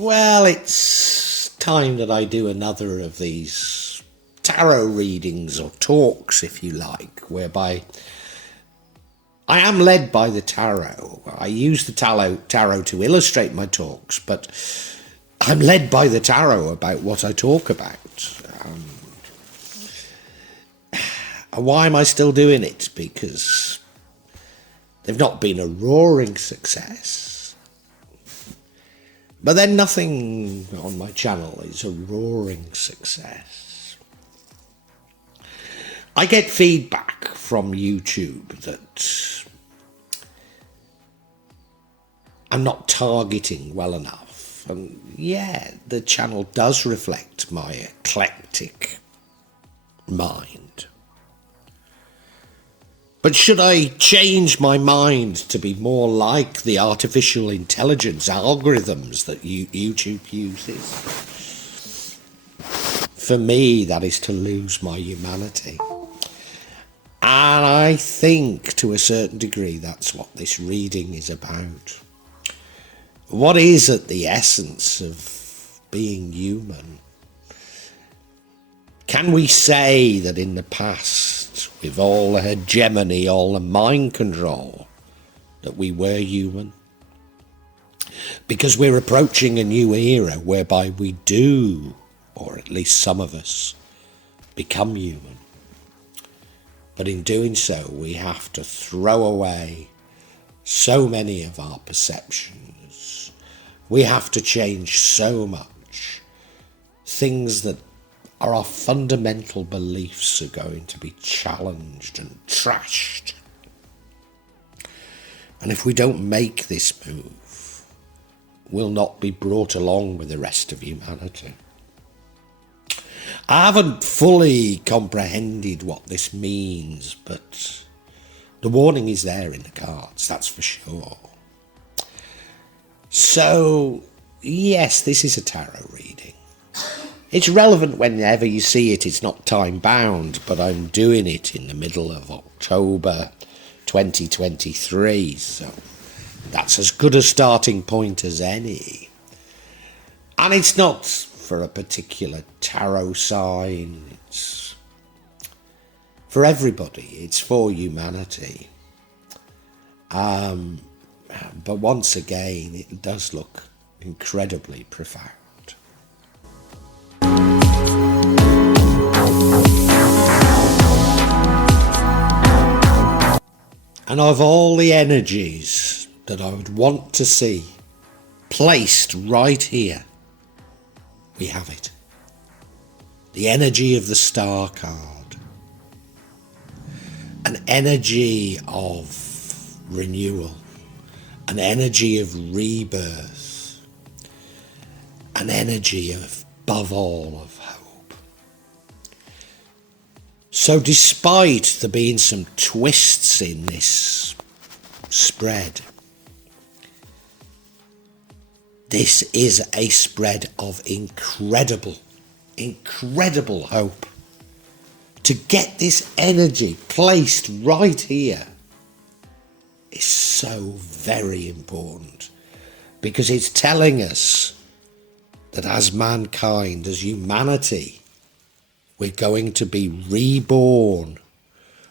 Well, it's time that I do another of these tarot readings or talks, if you like, whereby I am led by the tarot. I use the tarot to illustrate my talks, but I'm led by the tarot about what I talk about. Why am I still doing it? Because they've not been a roaring success. But then nothing on my channel is a roaring success. I get feedback from YouTube that I'm not targeting well enough. And yeah, the channel does reflect my eclectic mind. But should I change my mind to be more like the artificial intelligence algorithms that YouTube uses? For me, that is to lose my humanity. And I think, to a certain degree, that's what this reading is about. What is at the essence of being human? Can we say that in the past, with all the hegemony, all the mind control, that we were human? Because we're approaching a new era whereby we do, or at least some of us, become human. But in doing so, we have to throw away so many of our perceptions. We have to change so much. Things that are our fundamental beliefs are going to be challenged and trashed. And if we don't make this move, we'll not be brought along with the rest of humanity. I haven't fully comprehended what this means, but the warning is there in the cards, that's for sure. So, yes, this is a tarot reading. It's relevant whenever you see it, it's not time bound, but I'm doing it in the middle of October 2023, so that's as good a starting point as any. And it's not for a particular tarot sign, it's for everybody, it's for humanity. But once again, it does look incredibly profound. And of all the energies that I would want to see placed right here, we have it. The energy of the Star card. An energy of renewal. An energy of rebirth. An energy of, above all, of hope. So despite there being some twists in this spread, this is a spread of incredible hope. To get this energy placed right here is so very important, because it's telling us that as mankind, as humanity, we're going to be reborn.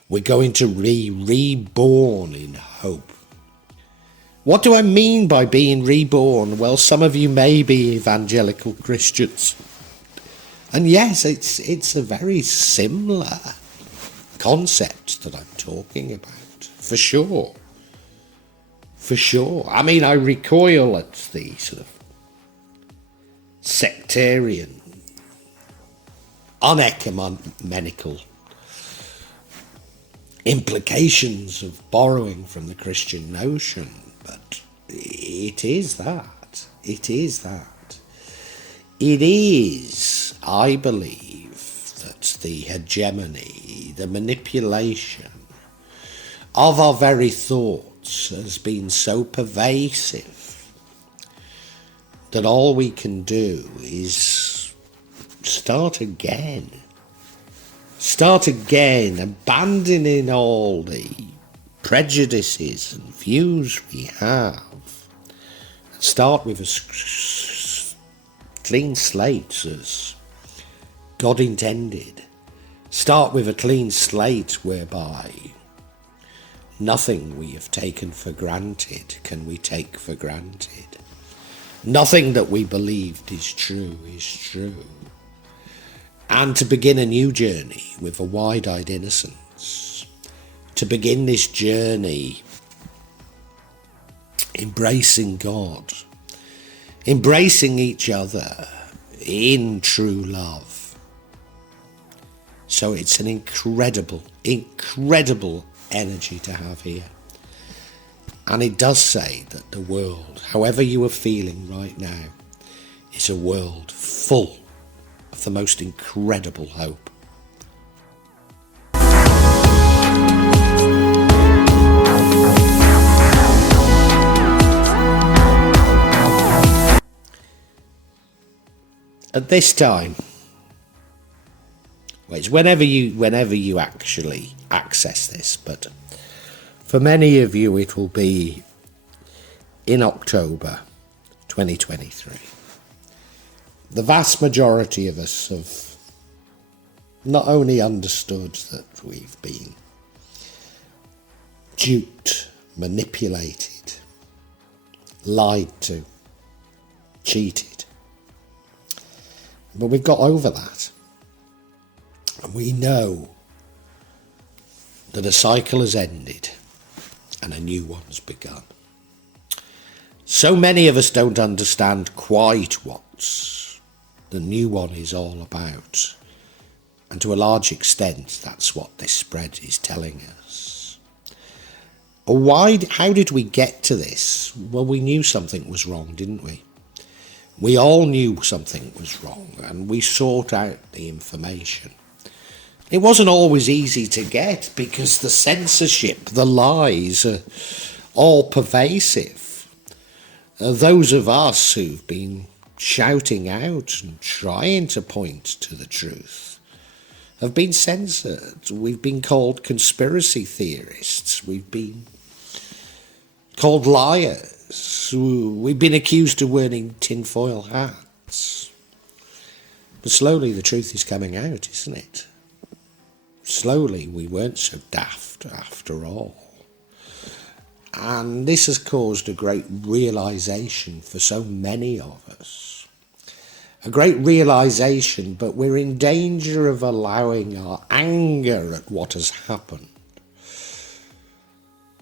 We're going to be reborn in hope. What do I mean by being reborn? Well, some of you may be evangelical Christians. And yes, it's a very similar concept that I'm talking about, for sure. For sure. I mean, I recoil at the sort of sectarian, unecumenical implications of borrowing from the Christian notion, but it is that. It is that. It is, I believe, that the hegemony, the manipulation of our very thoughts has been so pervasive that all we can do is start again, abandoning all the prejudices and views we have, and start with a clean slate as God intended. Start with a clean slate whereby nothing we have taken for granted can we take for granted. Nothing that we believed is true is true. And to begin a new journey with a wide-eyed innocence. To begin this journey embracing God, embracing each other in true love. So it's an incredible, incredible energy to have here. And it does say that the world, however you are feeling right now, is a world full of the most incredible hope. At this time, well, it's whenever you actually access this, but for many of you it will be in October 2023. The vast majority of us have not only understood that we've been duped, manipulated, lied to, cheated, but we've got over that. And we know that a cycle has ended and a new one's begun. So many of us don't understand quite what the new one is all about. And to a large extent, that's what this spread is telling us. How did we get to this? Well, we knew something was wrong, didn't we? We all knew something was wrong, and we sought out the information. It wasn't always easy to get because the censorship, the lies are all pervasive. Those of us who've been shouting out and trying to point to the truth have been censored. We've been called conspiracy theorists. We've been called liars. We've been accused of wearing tinfoil hats. But slowly the truth is coming out, isn't it? Slowly we weren't so daft after all. And this has caused a great realisation for so many of us. A great realisation, but we're in danger of allowing our anger at what has happened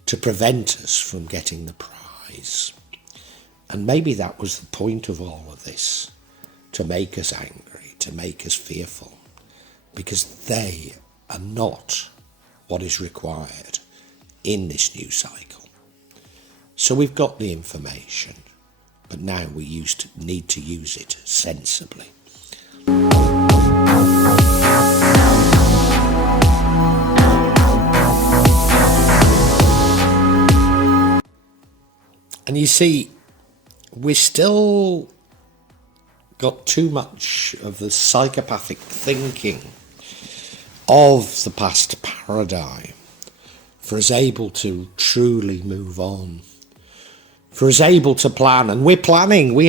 to prevent us from getting the prize. And maybe that was the point of all of this, to make us angry, to make us fearful, because they are not what is required in this new cycle. So we've got the information, but now we need to use it sensibly. And you see, we still got too much of the psychopathic thinking of the past paradigm for us able to truly move on, for us able to plan. And we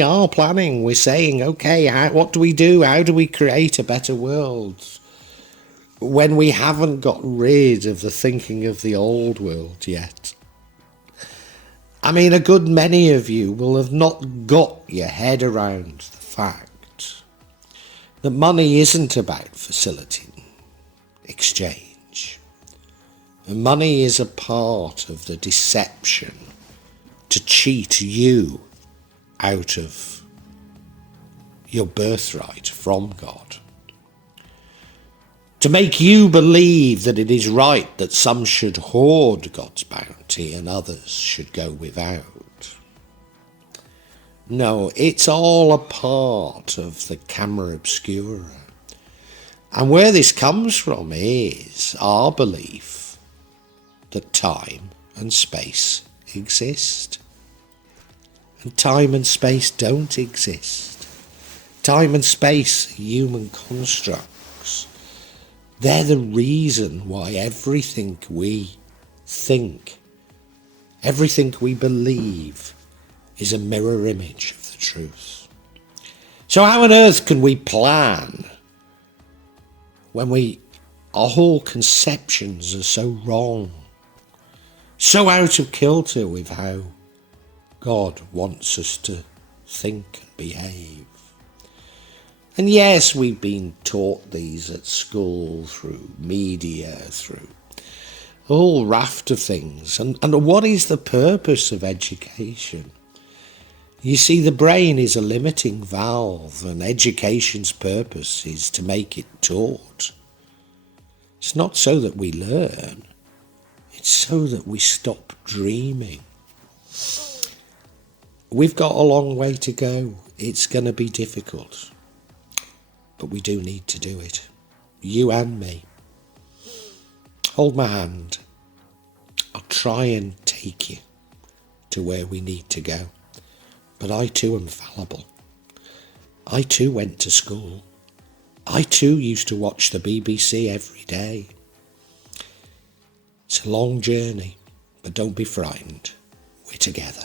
are planning. We're saying, okay, what do we do? How do we create a better world? When we haven't got rid of the thinking of the old world yet. I mean, a good many of you will have not got your head around the fact that money isn't about facilitating exchange. And money is a part of the deception to cheat you out of your birthright from God. To make you believe that it is right that some should hoard God's bounty and others should go without. No, it's all a part of the camera obscura. And where this comes from is our belief that time and space exist. And time and space don't exist. Time and space are human constructs. They're the reason why everything we think, everything we believe is a mirror image of the truth. So how on earth can we plan when our whole conceptions are so wrong, so out of kilter with how God wants us to think and behave? And yes, we've been taught these at school, through media, through a whole raft of things. And what is the purpose of education? You see, the brain is a limiting valve, and education's purpose is to make it taught. It's not so that we learn, it's so that we stop dreaming. We've got a long way to go. It's going to be difficult, but we do need to do it. You and me. Hold my hand. I'll try and take you to where we need to go. But I too am fallible. I too went to school. I too used to watch the BBC every day. It's a long journey, but don't be frightened. We're together.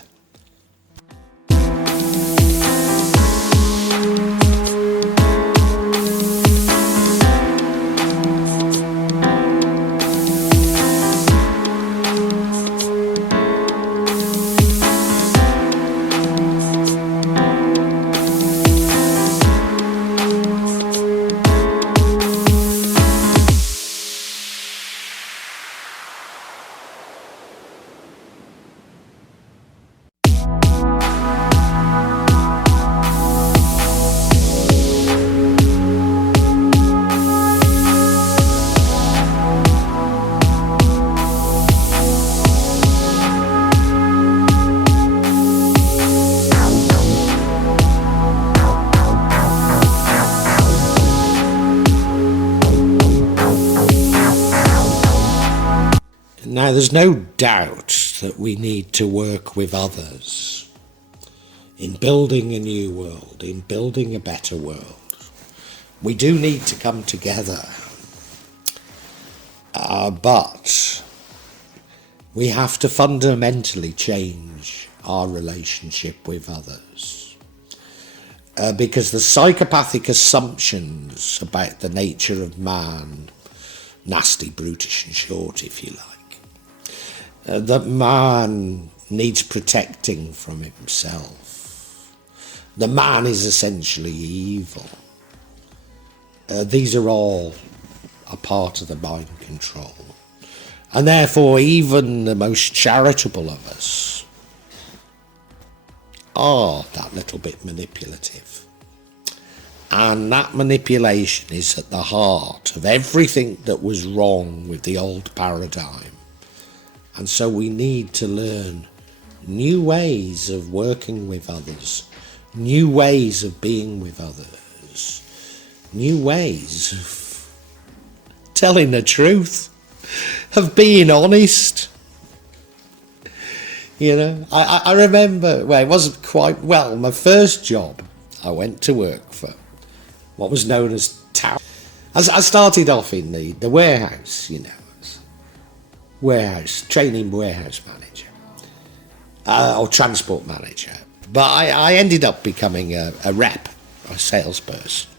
Now, there's no doubt that we need to work with others in building a new world, in building a better world. We do need to come together, but we have to fundamentally change our relationship with others. Because the psychopathic assumptions about the nature of man, nasty, brutish and short, if you like, that man needs protecting from himself. The man is essentially evil. These are all a part of the mind control. And therefore, even the most charitable of us are that little bit manipulative. And that manipulation is at the heart of everything that was wrong with the old paradigm. And so we need to learn new ways of working with others, new ways of being with others, new ways of telling the truth, of being honest. You know, I remember, well, it wasn't quite, well, my first job, I went to work for what was known as tower. I started off in the warehouse, you know, training warehouse manager, or transport manager. But I ended up becoming a rep, a salesperson.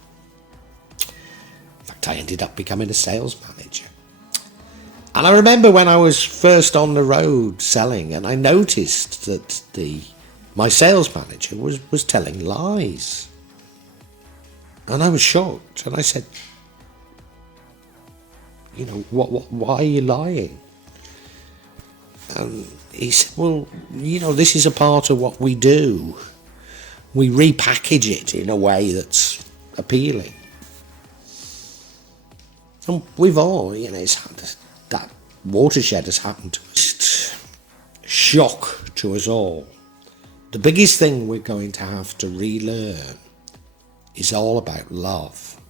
In fact, I ended up becoming a sales manager. And I remember when I was first on the road selling, and I noticed that my sales manager was telling lies. And I was shocked, and I said, you know, why are you lying? And he said, well, you know, this is a part of what we do. We repackage it in a way that's appealing. And we've all, you know, that watershed has happened to us. Shock to us all. The biggest thing we're going to have to relearn is all about love.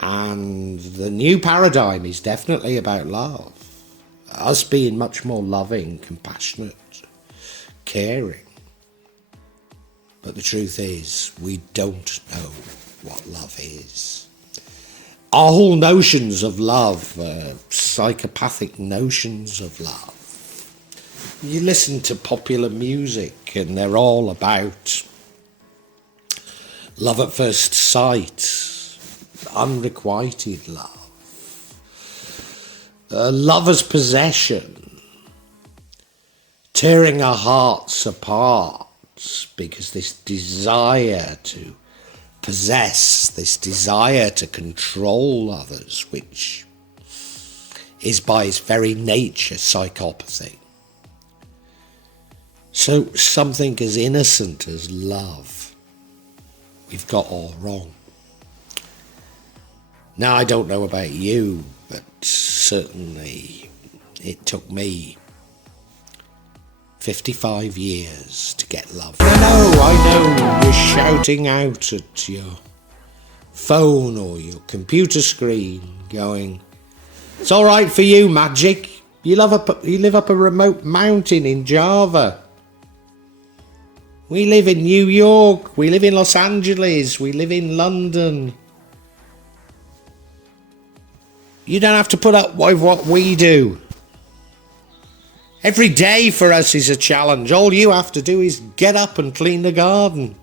And the new paradigm is definitely about love. Us being much more loving, compassionate, caring. But the truth is, we don't know what love is. Our whole notions of love, psychopathic notions of love. You listen to popular music and they're all about love at first sight, unrequited love, love as possession, tearing our hearts apart because this desire to possess, this desire to control others, which is by its very nature psychopathy. So something as innocent as love, we've got all wrong. Now, I don't know about you, but certainly it took me 55 years to get love. I know you're shouting out at your phone or your computer screen going, it's all right for you, Magic. You live up a remote mountain in Java. We live in New York. We live in Los Angeles. We live in London. You don't have to put up with what we do. Every day for us is a challenge. All you have to do is get up and clean the garden.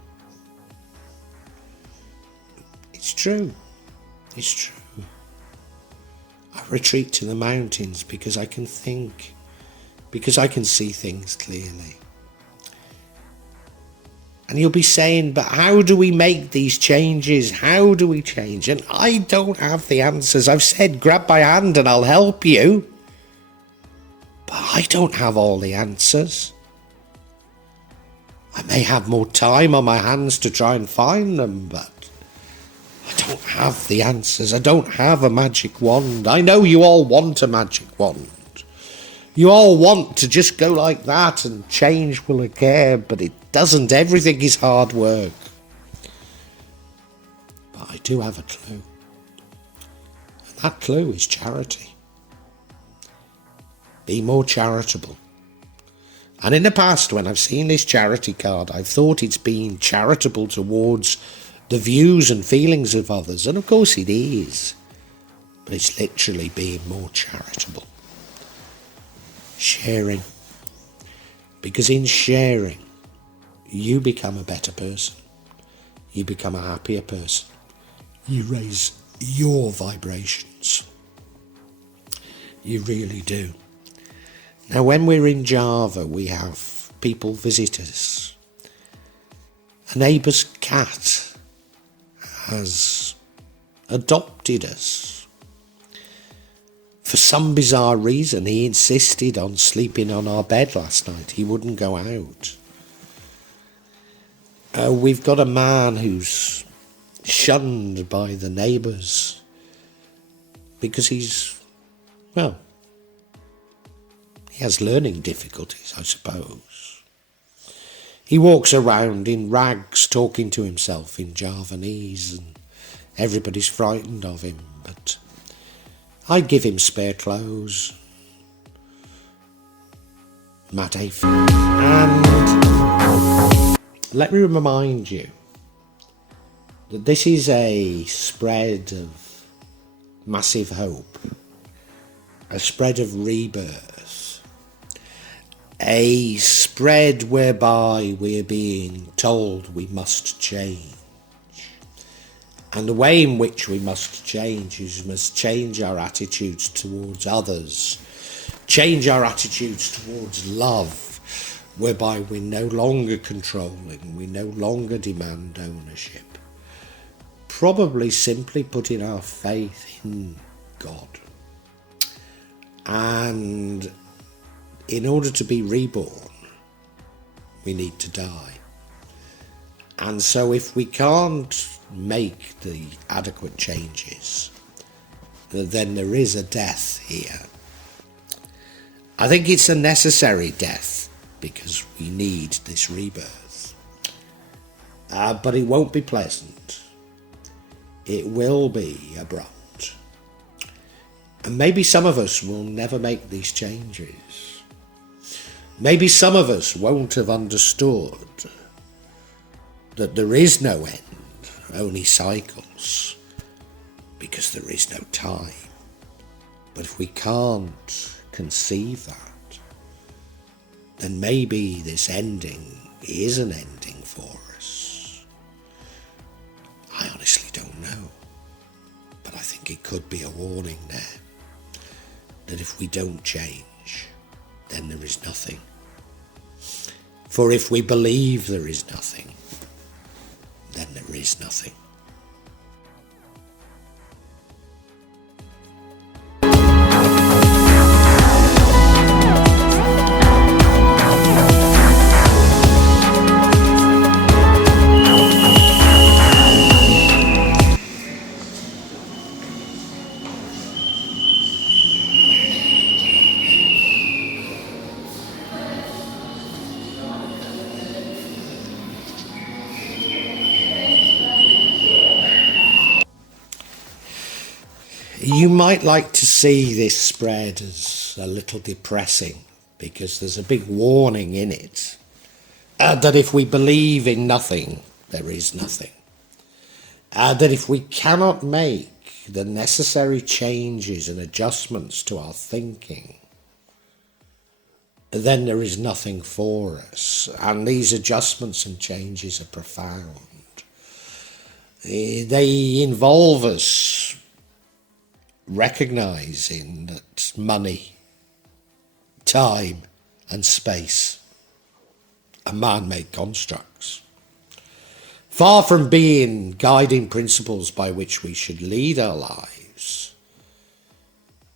It's true. It's true. I retreat to the mountains because I can think, because I can see things clearly. And you'll be saying, but how do we make these changes? How do we change? And I don't have the answers. I've said, grab my hand and I'll help you. But I don't have all the answers. I may have more time on my hands to try and find them, but I don't have the answers. I don't have a magic wand. I know you all want a magic wand. You all want to just go like that and change will occur, but it doesn't. Everything is hard work. But I do have a clue. And that clue is charity. Be more charitable. And in the past, when I've seen this charity card, I've thought it's been charitable towards the views and feelings of others. And of course it is. But it's literally being more charitable. Sharing. Because in sharing, you become a better person. You become a happier person. You raise your vibrations. You really do. Now, when we're in Java, we have people visit us. A neighbour's cat has adopted us. For some bizarre reason, he insisted on sleeping on our bed last night. He wouldn't go out. We've got a man who's shunned by the neighbours because he has learning difficulties, I suppose. He walks around in rags talking to himself in Javanese and everybody's frightened of him, but I give him spare clothes, Matef, and let me remind you that this is a spread of massive hope, a spread of rebirth, a spread whereby we're being told we must change. And the way in which we must change is we must change our attitudes towards others, change our attitudes towards love, whereby we're no longer controlling, we no longer demand ownership. Probably simply putting our faith in God. And in order to be reborn, we need to die. And so if we can't make the adequate changes, then there is a death here. I think it's a necessary death because we need this rebirth. But it won't be pleasant. It will be abrupt. And maybe some of us will never make these changes. Maybe some of us won't have understood that there is no end, only cycles, because there is no time. But if we can't conceive that, then maybe this ending is an ending for us. could be a warning there, that if we don't change, then there is nothing. For if we believe there is nothing, then there is nothing. You might like to see this spread as a little depressing, because there's a big warning in it, that if we believe in nothing, there is nothing. That if we cannot make the necessary changes and adjustments to our thinking, then there is nothing for us. And these adjustments and changes are profound. They involve us recognizing that money, time and space are man-made constructs. Far from being guiding principles by which we should lead our lives,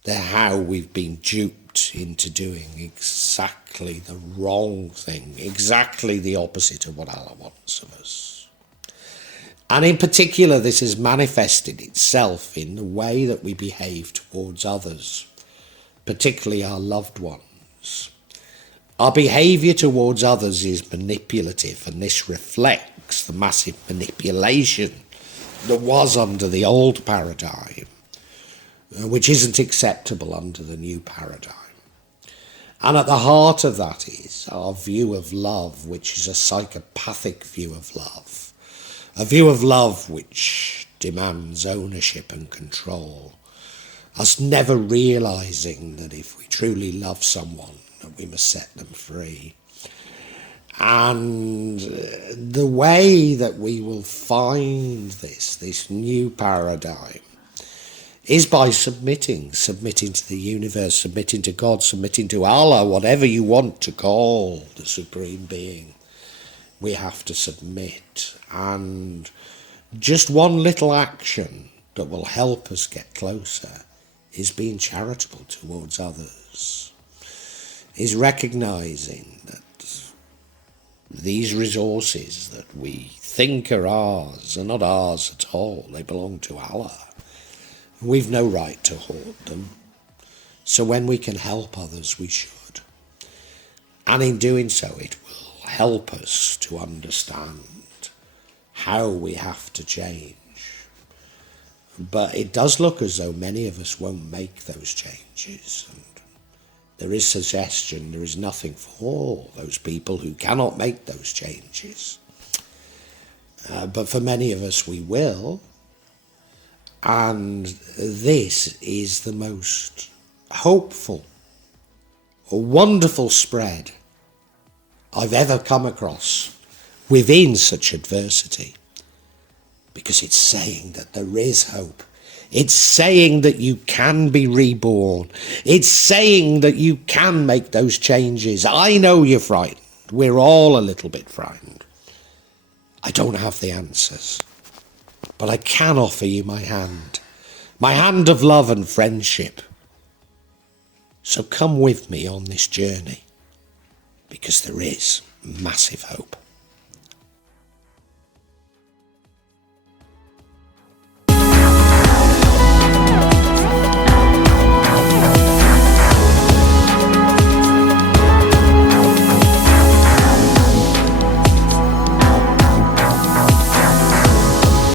they're how we've been duped into doing exactly the wrong thing, exactly the opposite of what Allah wants of us. And in particular, this has manifested itself in the way that we behave towards others, particularly our loved ones. Our behaviour towards others is manipulative, and this reflects the massive manipulation that was under the old paradigm, which isn't acceptable under the new paradigm. And at the heart of that is our view of love, which is a psychopathic view of love. A view of love which demands ownership and control, us never realising that if we truly love someone, that we must set them free. And the way that we will find this new paradigm, is by submitting to the universe, submitting to God, submitting to Allah, whatever you want to call the Supreme Being. We have to submit, and just one little action that will help us get closer is being charitable towards others, is recognising that these resources that we think are ours are not ours at all. They belong to Allah. We've no right to hoard them. So when we can help others, we should. And in doing so, it will help us to understand how we have to change. But it does look as though many of us won't make those changes. And there is suggestion, there is nothing for those people who cannot make those changes. But for many of us, we will. And this is the most hopeful, wonderful spread I've ever come across within such adversity, because it's saying that there is hope. It's saying that you can be reborn. It's saying that you can make those changes. I know you're frightened. We're all a little bit frightened. I don't have the answers, but I can offer you my hand of love and friendship. So come with me on this journey, because there is massive hope.